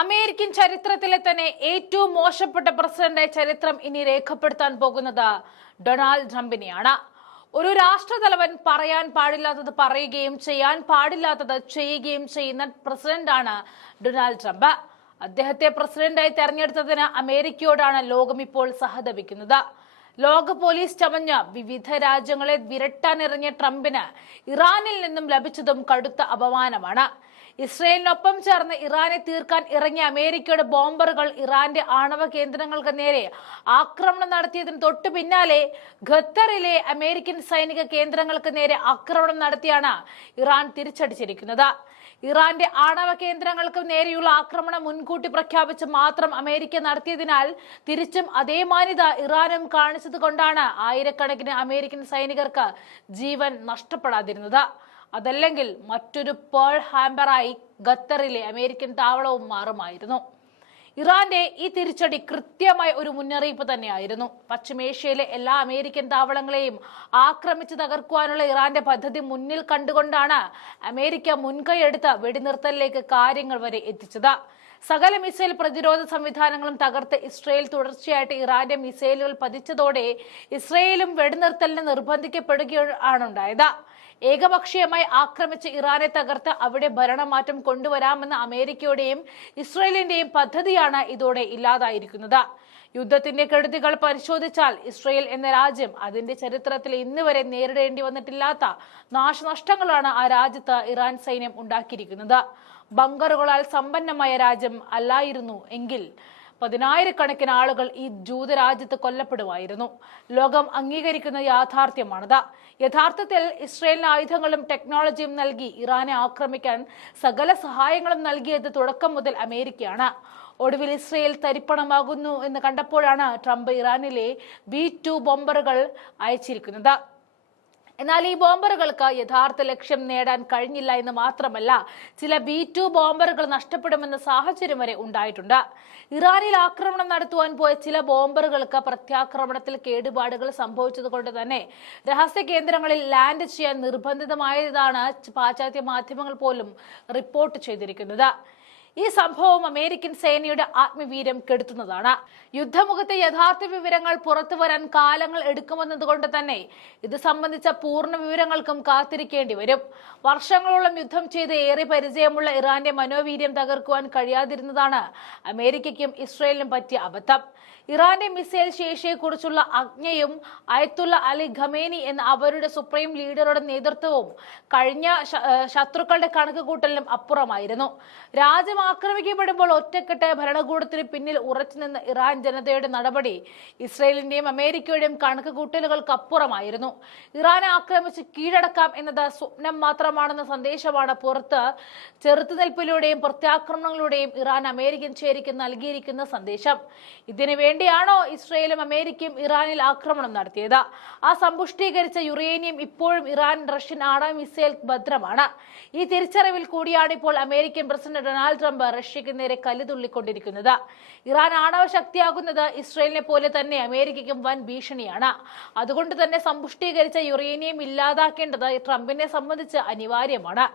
American ചരിത്രത്തിലെ തന്നെ ഏറ്റവും മോശപ്പെട്ട പ്രസിഡന്റായ ചരിത്രം ഇനി രേഖപ്പെടുത്താൻ പോകുന്നത് ഡൊണാൾഡ് ട്രംപിനെയാണ്. ഒരു രാഷ്ട്രതലവൻ പറയാൻ പാടില്ലാത്തത് പറയുകയും ചെയ്യാൻ പാടില്ലാത്തത് ചെയ്യുകയും ചെയ്യുന്ന പ്രസിഡന്റാണ് ഡൊണാൾഡ് ട്രംപ്. അദ്ദേഹത്തെ പ്രസിഡന്റായി തെരഞ്ഞെടുത്തതിന് അമേരിക്കയോടാണ് ലോകം ഇപ്പോൾ സഹതപിക്കുന്നത്. ലോക പോലീസ് ചമഞ്ഞ വിവിധ രാജ്യങ്ങളെ വിരട്ടാനിറങ്ങിയ ട്രംപിന് ഇറാനിൽ നിന്നും ലഭിച്ചതും കടുത്ത അപമാനമാണ്. ഇസ്രയേലിനൊപ്പം ചേർന്ന് ഇറാനെ തീർക്കാൻ ഇറങ്ങിയ അമേരിക്കയുടെ ബോംബറുകൾ ഇറാന്റെ ആണവ കേന്ദ്രങ്ങൾക്ക് നേരെ ആക്രമണം നടത്തിയതിന് തൊട്ടു പിന്നാലെ ഖത്തറിലെ അമേരിക്കൻ സൈനിക കേന്ദ്രങ്ങൾക്ക് നേരെ ആക്രമണം നടത്തിയാണ് ഇറാൻ തിരിച്ചടിച്ചിരിക്കുന്നത്. ഇറാന്റെ ആണവ കേന്ദ്രങ്ങൾക്ക് നേരെയുള്ള ആക്രമണം മുൻകൂട്ടി പ്രഖ്യാപിച്ച് മാത്രം അമേരിക്ക നടത്തിയതിനാൽ തിരിച്ചും അതേ മാന്യത ഇറാനും കാണിച്ചത് കൊണ്ടാണ് ആയിരക്കണക്കിന് അമേരിക്കൻ സൈനികർക്ക് ജീവൻ നഷ്ടപ്പെടാതിരുന്നത്. അതല്ലെങ്കിൽ മറ്റൊരു പേൾ ഹാർബറായി ഖത്തറിലെ അമേരിക്കൻ താവളവും മാറുമായിരുന്നു. ഇറാന്റെ ഈ തിരിച്ചടി കൃത്യമായ ഒരു മുന്നറിയിപ്പ് തന്നെയായിരുന്നു. പശ്ചിമേഷ്യയിലെ എല്ലാ അമേരിക്കൻ താവളങ്ങളെയും ആക്രമിച്ചു തകർക്കുവാനുള്ള ഇറാന്റെ പദ്ധതി മുന്നിൽ കണ്ടുകൊണ്ടാണ് അമേരിക്ക മുൻകൈയെടുത്ത് വെടിനിർത്തലിലേക്ക് കാര്യങ്ങൾ വരെ എത്തിച്ചത്. സകല മിസൈൽ പ്രതിരോധ സംവിധാനങ്ങളും തകർത്ത് ഇസ്രയേൽ തുടർച്ചയായിട്ട് ഇറാന്റെ മിസൈലുകൾ പതിച്ചതോടെ ഇസ്രയേലും വെടിനിർത്തലിന് നിർബന്ധിക്കപ്പെടുകയാണ് ഉണ്ടായത്. ഏകപക്ഷീയമായി ആക്രമിച്ച് ഇറാനെ തകർത്ത് അവിടെ ഭരണമാറ്റം കൊണ്ടുവരാമെന്ന അമേരിക്കയുടെയും ഇസ്രയേലിന്റെയും പദ്ധതിയാണ് ഇതോടെ ഇല്ലാതായിരിക്കുന്നത്. യുദ്ധത്തിന്റെ കെടുതികൾ പരിശോധിച്ചാൽ ഇസ്രയേൽ എന്ന രാജ്യം അതിന്റെ ചരിത്രത്തിൽ ഇന്ന് വരെ നേരിടേണ്ടി വന്നിട്ടില്ലാത്ത നാശനഷ്ടങ്ങളാണ് ആ രാജ്യത്ത് ഇറാൻ സൈന്യം ഉണ്ടാക്കിയിരിക്കുന്നത്. ബങ്കറുകളാൽ സമ്പന്നമായ രാജ്യം അല്ലായിരുന്നു എങ്കിൽ പതിനായിരക്കണക്കിന് ആളുകൾ ഈ ജൂതരാജ്യത്ത് കൊല്ലപ്പെടുമായിരുന്നു. ലോകം അംഗീകരിക്കുന്ന യാഥാർത്ഥ്യമാണത്. യഥാർത്ഥത്തിൽ ഇസ്രയേലിന് ആയുധങ്ങളും ടെക്നോളജിയും നൽകി ഇറാനെ ആക്രമിക്കാൻ സകല സഹായങ്ങളും നൽകിയത് തുടക്കം മുതൽ അമേരിക്കയാണ്. ഒടുവിൽ ഇസ്രയേൽ തരിപ്പണമാകുന്നു എന്ന് കണ്ടപ്പോഴാണ് ട്രംപ് ഇറാനിലെ B-2 ബോംബറുകൾ അയച്ചിരിക്കുന്നത്. എന്നാൽ ഈ ബോംബറുകൾക്ക് യഥാർത്ഥ ലക്ഷ്യം നേടാൻ കഴിഞ്ഞില്ല എന്ന് മാത്രമല്ല, ചില B-2 ബോംബറുകൾ നഷ്ടപ്പെടുമെന്ന സാഹചര്യം വരെ ഉണ്ടായിട്ടുണ്ട്. ഇറാനിൽ ആക്രമണം നടത്തുവാൻ പോയ ചില ബോംബറുകൾക്ക് പ്രത്യാക്രമണത്തിൽ കേടുപാടുകൾ സംഭവിച്ചതുകൊണ്ട് തന്നെ രഹസ്യ കേന്ദ്രങ്ങളിൽ ലാൻഡ് ചെയ്യാൻ നിർബന്ധിതമായതാണ് പാശ്ചാത്യ മാധ്യമങ്ങൾ പോലും റിപ്പോർട്ട് ചെയ്തിരിക്കുന്നത്. ഈ സംഭവം അമേരിക്കൻ സേനയുടെ ആത്മവീര്യം കെടുത്തുന്നതാണ്. യുദ്ധമുഖത്തെ യഥാർത്ഥ വിവരങ്ങൾ പുറത്തു വരാൻ കാലങ്ങൾ എടുക്കുമെന്നതുകൊണ്ട് തന്നെ ഇത് സംബന്ധിച്ച പൂർണ്ണ വിവരങ്ങൾക്കും കാത്തിരിക്കേണ്ടി വരും. വർഷങ്ങളോളം യുദ്ധം ചെയ്ത് ഏറെ പരിചയമുള്ള ഇറാന്റെ മനോവീര്യം തകർക്കുവാൻ കഴിയാതിരുന്നതാണ് അമേരിക്കയ്ക്കും ഇസ്രയേലിനും പറ്റിയ അബദ്ധം. ഇറാന്റെ മിസൈൽ ശേഷിയെക്കുറിച്ചുള്ള ആജ്ഞയും അയത്തുള്ള അലി ഖമേനി എന്ന അവരുടെ സുപ്രീം ലീഡറുടെ നേതൃത്വവും കഴിഞ്ഞ ശത്രുക്കളുടെ കണക്കുകൂട്ടലിനും അപ്പുറമായിരുന്നു. രാജ്യം ആക്രമിക്കപ്പെടുമ്പോൾ ഒറ്റക്കെട്ട് ഭരണകൂടത്തിന് പിന്നിൽ ഉറച്ചുനിന്ന ഇറാൻ ജനതയുടെ നടപടി ഇസ്രയേലിന്റെയും അമേരിക്കയുടെയും കണക്കുകൂട്ടലുകൾക്ക് അപ്പുറമായിരുന്നു. ഇറാനെ ആക്രമിച്ച് കീഴടക്കാം എന്നത് സ്വപ്നം മാത്രമാണെന്ന സന്ദേശമാണ് പുറത്ത് ചെറുത്തുനിൽപ്പിലൂടെയും പ്രത്യാക്രമണങ്ങളിലൂടെയും ഇറാൻ അമേരിക്കൻ ചേരിക്ക് നൽകിയിരിക്കുന്ന സന്ദേശം. ഇതിനു വേണ്ടിയാണോ ഇസ്രയേലും അമേരിക്കയും ഇറാനിൽ ആക്രമണം നടത്തിയത്? ആ സമ്പുഷ്ടീകരിച്ച യുറേനിയം ഇപ്പോഴും ഇറാൻ റഷ്യൻ ആണവ മിസൈൽ ഭദ്രമാണ്. ഈ തിരിച്ചറിവിൽ കൂടിയാണ് ഇപ്പോൾ അമേരിക്കൻ പ്രസിഡന്റ് ഡൊണാൾഡ് ട്രംപ് റഷ്യക്ക് നേരെ കല്ലുതുള്ളിക്കൊണ്ടിരിക്കുന്നത്. ഇറാൻ ആണവ ശക്തിയാകുന്നത് ഇസ്രയേലിനെ പോലെ തന്നെ അമേരിക്കയ്ക്കും വൻ ഭീഷണിയാണ്. അതുകൊണ്ട് തന്നെ സമ്പുഷ്ടീകരിച്ച യുറേനിയം ഇല്ലാതാക്കേണ്ടത് ട്രംപിനെ സംബന്ധിച്ച് അനിവാര്യമാണ്.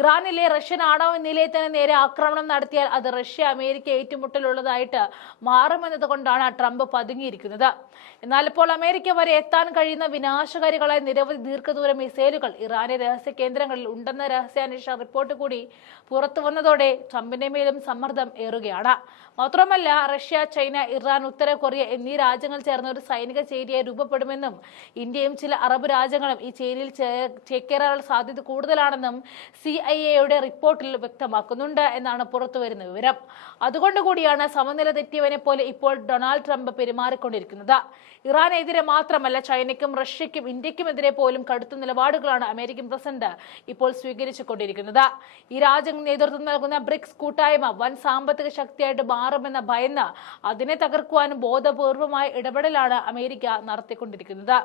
ഇറാനിലെ റഷ്യൻ ആണവ നിലയത്തിന് നേരെ ആക്രമണം നടത്തിയാൽ അത് റഷ്യ അമേരിക്ക ഏറ്റുമുട്ടലുള്ളതായിട്ട് മാറുമെന്നതുകൊണ്ടാണ് ട്രംപ് പതുങ്ങിയിരിക്കുന്നത്. എന്നാൽ ഇപ്പോൾ അമേരിക്ക വരെ എത്താൻ കഴിയുന്ന വിനാശകാരികളായ നിരവധി ദീർഘദൂര മിസൈലുകൾ ഇറാന്റെ രഹസ്യ കേന്ദ്രങ്ങളിൽ ഉണ്ടെന്ന രഹസ്യാന്വേഷണ റിപ്പോർട്ട് കൂടി പുറത്തു വന്നതോടെ ട്രംപിന്റെ മേലും സമ്മർദ്ദം ഏറുകയാണ്. മാത്രമല്ല, റഷ്യ, ചൈന, ഇറാൻ, ഉത്തര കൊറിയ എന്നീ രാജ്യങ്ങൾ ചേർന്ന ഒരു സൈനിക ചേരിയായി രൂപപ്പെടുമെന്നും ഇന്ത്യയും ചില അറബ് രാജ്യങ്ങളും ഈ ചേരിയിൽ ചേക്കേറാനുള്ള സാധ്യത കൂടുതലാണെന്നും CIA റിപ്പോർട്ടിൽ വ്യക്തമാക്കുന്നുണ്ട് എന്നാണ് പുറത്തുവരുന്ന വിവരം. അതുകൊണ്ടുകൂടിയാണ് സമനില തെറ്റിയവനെ പോലെ ഇപ്പോൾ ഡൊണാൾഡ് ട്രംപ് പെരുമാറിക്കൊണ്ടിരിക്കുന്നത്. ഇറാനെതിരെ മാത്രമല്ല, ചൈനയ്ക്കും റഷ്യയ്ക്കും ഇന്ത്യക്കുമെതിരെ പോലും കടുത്ത നിലപാടുകളാണ് അമേരിക്കൻ പ്രസിഡന്റ് ഇപ്പോൾ സ്വീകരിച്ചുകൊണ്ടിരിക്കുന്നത്. ഈ രാജ്യങ്ങൾ നേതൃത്വം നൽകുന്ന ബ്രിക്സ് കൂട്ടായ്മ വൻ സാമ്പത്തിക ശക്തിയായിട്ട് മാറുമെന്ന ഭയന്ന് അതിനെ തകർക്കുവാനും ബോധപൂർവമായ ഇടപെടലാണ് അമേരിക്ക നടത്തിക്കൊണ്ടിരിക്കുന്നത്.